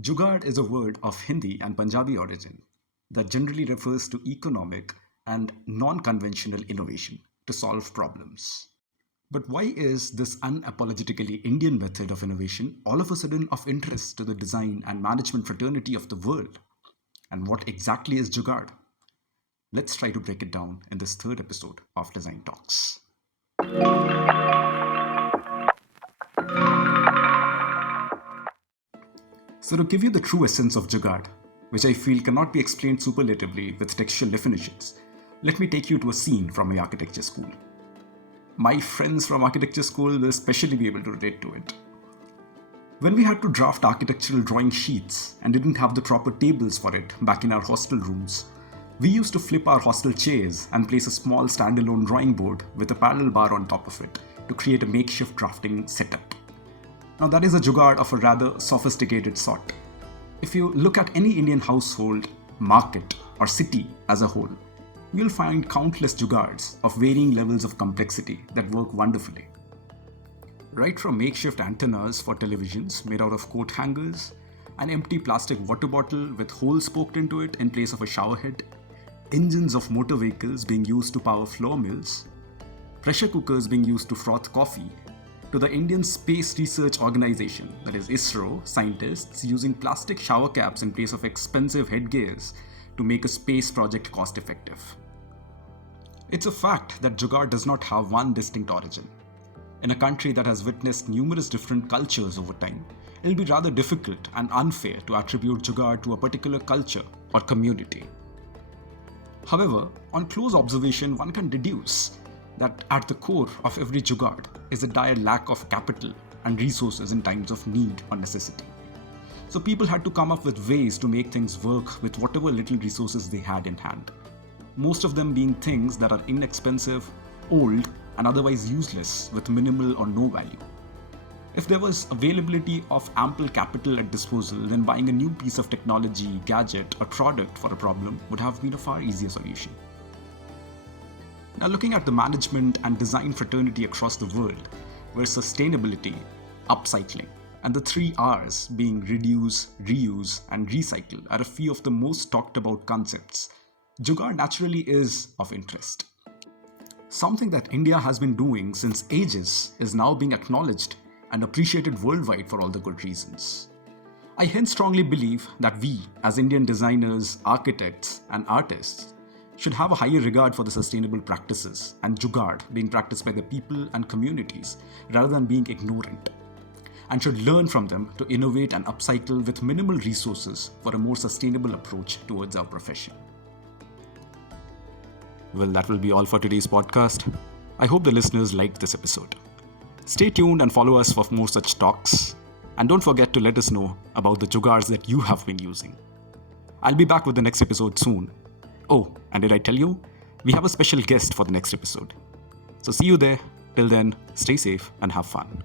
Jugaad is a word of Hindi and Punjabi origin that generally refers to economic and non conventional innovation to solve problems. But why is this unapologetically Indian method of innovation all of a sudden of interest to the design and management fraternity of the world? And what exactly is Jugaad? Let's try to break it down in this third episode of Design Talks. So, to give you the true essence of Jugaad, which I feel cannot be explained superlatively with textual definitions, let me take you to a scene from my architecture school. My friends from architecture school will especially be able to relate to it. When we had to draft architectural drawing sheets and didn't have the proper tables for it back in our hostel rooms, we used to flip our hostel chairs and place a small standalone drawing board with a parallel bar on top of it to create a makeshift drafting setup. Now, that is a jugaad of a rather sophisticated sort. If you look at any Indian household, market, or city as a whole, you'll find countless jugaads of varying levels of complexity that work wonderfully. Right from makeshift antennas for televisions made out of coat hangers, an empty plastic water bottle with holes poked into it in place of a shower head, engines of motor vehicles being used to power flour mills, pressure cookers being used to froth coffee, to the Indian Space Research Organization, that is ISRO, scientists using plastic shower caps in place of expensive headgears to make a space project cost effective. It's a fact that Jugaad does not have one distinct origin. In a country that has witnessed numerous different cultures over time, it will be rather difficult and unfair to attribute Jugaad to a particular culture or community. However, on close observation, one can deduce that at the core of every Jugaad is a dire lack of capital and resources in times of need or necessity. So people had to come up with ways to make things work with whatever little resources they had in hand. Most of them being things that are inexpensive, old, and otherwise useless with minimal or no value. If there was availability of ample capital at disposal, then buying a new piece of technology, gadget, or product for a problem would have been a far easier solution. Now, looking at the management and design fraternity across the world, where sustainability, upcycling, and the 3 Rs being reduce, reuse, and recycle are a few of the most talked about concepts, Jugaad naturally is of interest. Something that India has been doing since ages is now being acknowledged and appreciated worldwide for all the good reasons. I hence strongly believe that we, as Indian designers, architects, and artists, should have a higher regard for the sustainable practices and Jugaad being practiced by the people and communities rather than being ignorant, and should learn from them to innovate and upcycle with minimal resources for a more sustainable approach towards our profession. Well, that will be all for today's podcast. I hope the listeners liked this episode. Stay tuned and follow us for more such talks. And don't forget to let us know about the jugaads that you have been using. I'll be back with the next episode soon. Oh, and did I tell you? We have a special guest for the next episode. So see you there. Till then, stay safe and have fun.